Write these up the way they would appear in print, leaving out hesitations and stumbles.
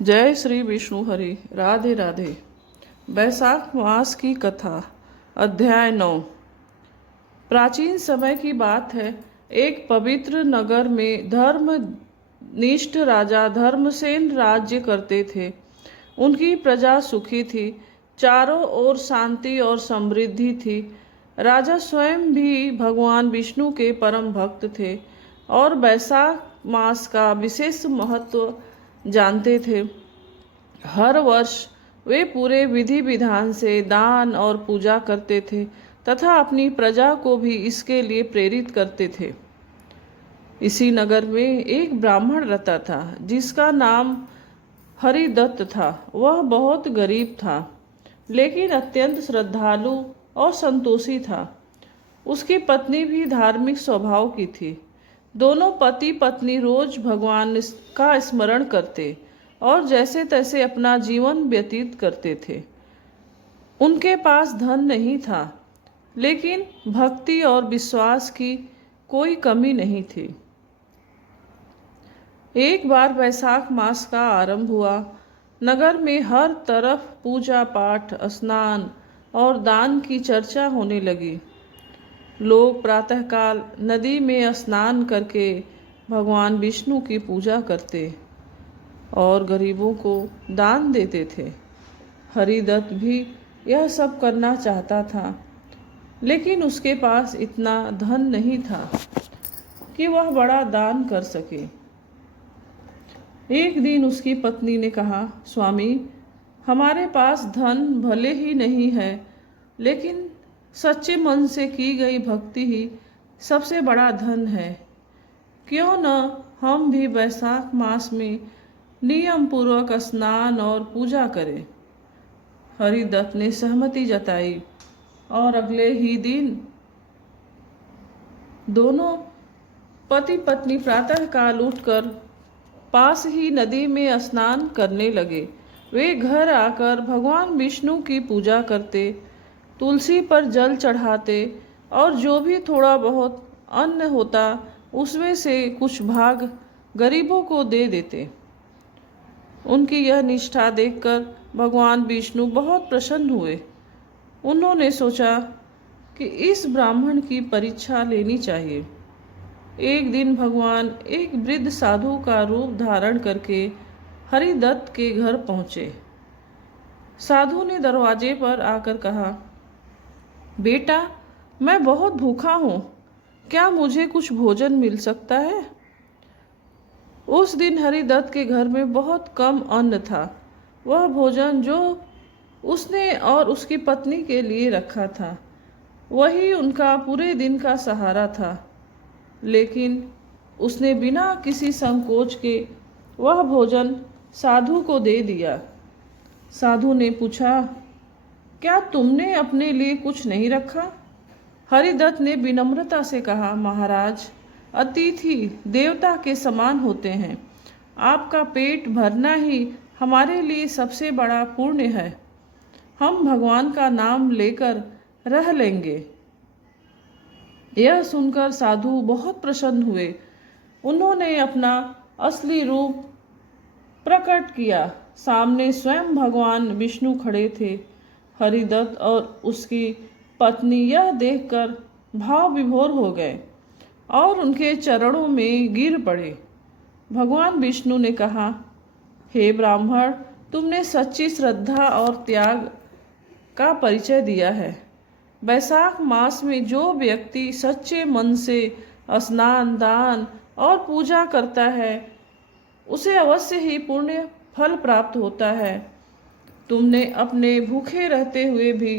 जय श्री विष्णु हरि। राधे राधे। बैसाख मास की कथा। अध्याय 9। प्राचीन समय की बात है। एक पवित्र नगर में धर्मनिष्ठ राजा धर्मसेन राज्य करते थे। उनकी प्रजा सुखी थी। चारों ओर शांति और समृद्धि थी। राजा स्वयं भी भगवान विष्णु के परम भक्त थे और बैसाख मास का विशेष महत्व जानते थे। हर वर्ष वे पूरे विधि विधान से दान और पूजा करते थे तथा अपनी प्रजा को भी इसके लिए प्रेरित करते थे। इसी नगर में एक ब्राह्मण रहता था जिसका नाम हरिदत्त था। वह बहुत गरीब था लेकिन अत्यंत श्रद्धालु और संतोषी था। उसकी पत्नी भी धार्मिक स्वभाव की थी। दोनों पति पत्नी रोज भगवान का स्मरण करते और जैसे तैसे अपना जीवन व्यतीत करते थे। उनके पास धन नहीं था लेकिन भक्ति और विश्वास की कोई कमी नहीं थी। एक बार बैसाख मास का आरंभ हुआ। नगर में हर तरफ पूजा पाठ, स्नान और दान की चर्चा होने लगी। लोग प्रातःकाल नदी में स्नान करके भगवान विष्णु की पूजा करते और गरीबों को दान देते थे। हरिदत्त भी यह सब करना चाहता था लेकिन उसके पास इतना धन नहीं था कि वह बड़ा दान कर सके। एक दिन उसकी पत्नी ने कहा, स्वामी, हमारे पास धन भले ही नहीं है लेकिन सच्चे मन से की गई भक्ति ही सबसे बड़ा धन है। क्यों न हम भी बैसाख मास में नियम पूर्वक स्नान और पूजा करें। हरिदत्त ने सहमति जताई और अगले ही दिन दोनों पति पत्नी प्रातःकाल उठकर पास ही नदी में स्नान करने लगे। वे घर आकर भगवान विष्णु की पूजा करते, तुलसी पर जल चढ़ाते और जो भी थोड़ा बहुत अन्न होता उसमें से कुछ भाग गरीबों को दे देते। उनकी यह निष्ठा देखकर भगवान विष्णु बहुत प्रसन्न हुए। उन्होंने सोचा कि इस ब्राह्मण की परीक्षा लेनी चाहिए। एक दिन भगवान एक वृद्ध साधु का रूप धारण करके हरिदत्त के घर पहुँचे। साधु ने दरवाजे पर आकर कहा, बेटा, मैं बहुत भूखा हूँ, क्या मुझे कुछ भोजन मिल सकता है? उस दिन हरिदत्त के घर में बहुत कम अन्न था। वह भोजन जो उसने और उसकी पत्नी के लिए रखा था वही उनका पूरे दिन का सहारा था। लेकिन उसने बिना किसी संकोच के वह भोजन साधु को दे दिया। साधु ने पूछा, क्या तुमने अपने लिए कुछ नहीं रखा? हरिदत्त ने विनम्रता से कहा, महाराज, अतिथि देवता के समान होते हैं। आपका पेट भरना ही हमारे लिए सबसे बड़ा पुण्य है। हम भगवान का नाम लेकर रह लेंगे। यह सुनकर साधु बहुत प्रसन्न हुए। उन्होंने अपना असली रूप प्रकट किया। सामने स्वयं भगवान विष्णु खड़े थे। हरिदत्त और उसकी पत्नी यह देखकर भाव विभोर हो गए और उनके चरणों में गिर पड़े। भगवान विष्णु ने कहा, हे ब्राह्मण, तुमने सच्ची श्रद्धा और त्याग का परिचय दिया है। बैसाख मास में जो व्यक्ति सच्चे मन से स्नान, दान और पूजा करता है उसे अवश्य ही पुण्य फल प्राप्त होता है। तुमने अपने भूखे रहते हुए भी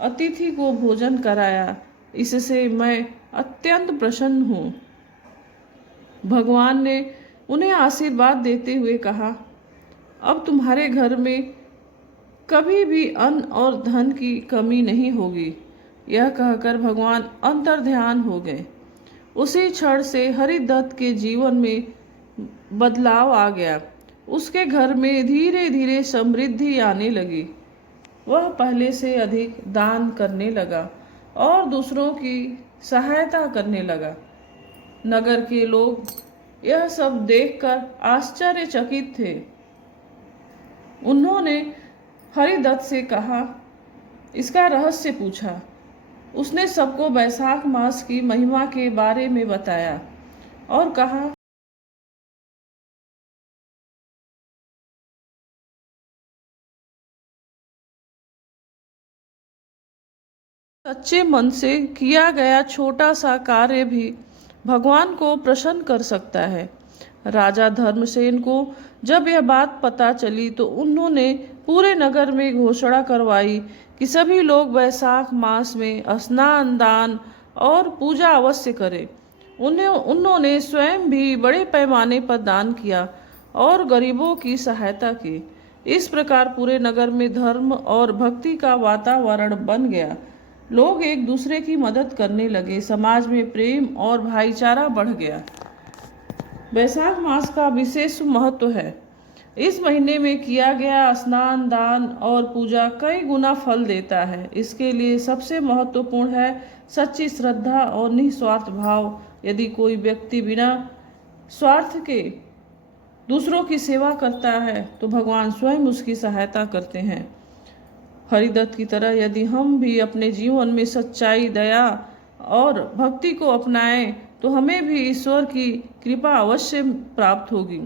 अतिथि को भोजन कराया, इससे मैं अत्यंत प्रसन्न हूँ। भगवान ने उन्हें आशीर्वाद देते हुए कहा, अब तुम्हारे घर में कभी भी अन्न और धन की कमी नहीं होगी। यह कहकर भगवान अंतर्ध्यान हो गए। उसी क्षण से हरिदत्त के जीवन में बदलाव आ गया। उसके घर में धीरे धीरे समृद्धि आने लगी। वह पहले से अधिक दान करने लगा और दूसरों की सहायता करने लगा। नगर के लोग यह सब देखकर आश्चर्यचकित थे। उन्होंने हरिदत्त से कहा, इसका रहस्य पूछा। उसने सबको वैशाख मास की महिमा के बारे में बताया और कहा, सच्चे मन से किया गया छोटा सा कार्य भी भगवान को प्रसन्न कर सकता है। राजा धर्मसेन को जब यह बात पता चली तो उन्होंने पूरे नगर में घोषणा करवाई कि सभी लोग वैशाख मास में स्नान, दान और पूजा अवश्य करें। उन्होंने स्वयं भी बड़े पैमाने पर दान किया और गरीबों की सहायता की। इस प्रकार पूरे नगर में धर्म और भक्ति का वातावरण बन गया। लोग एक दूसरे की मदद करने लगे, समाज में प्रेम और भाईचारा बढ़ गया। वैशाख मास का विशेष महत्व है। इस महीने में किया गया स्नान, दान और पूजा कई गुना फल देता है। इसके लिए सबसे महत्वपूर्ण है सच्ची श्रद्धा और निस्वार्थ भाव। यदि कोई व्यक्ति बिना स्वार्थ के दूसरों की सेवा करता है तो भगवान स्वयं उसकी सहायता करते हैं। हरिदत्त की तरह यदि हम भी अपने जीवन में सच्चाई, दया और भक्ति को अपनाएं तो हमें भी ईश्वर की कृपा अवश्य प्राप्त होगी।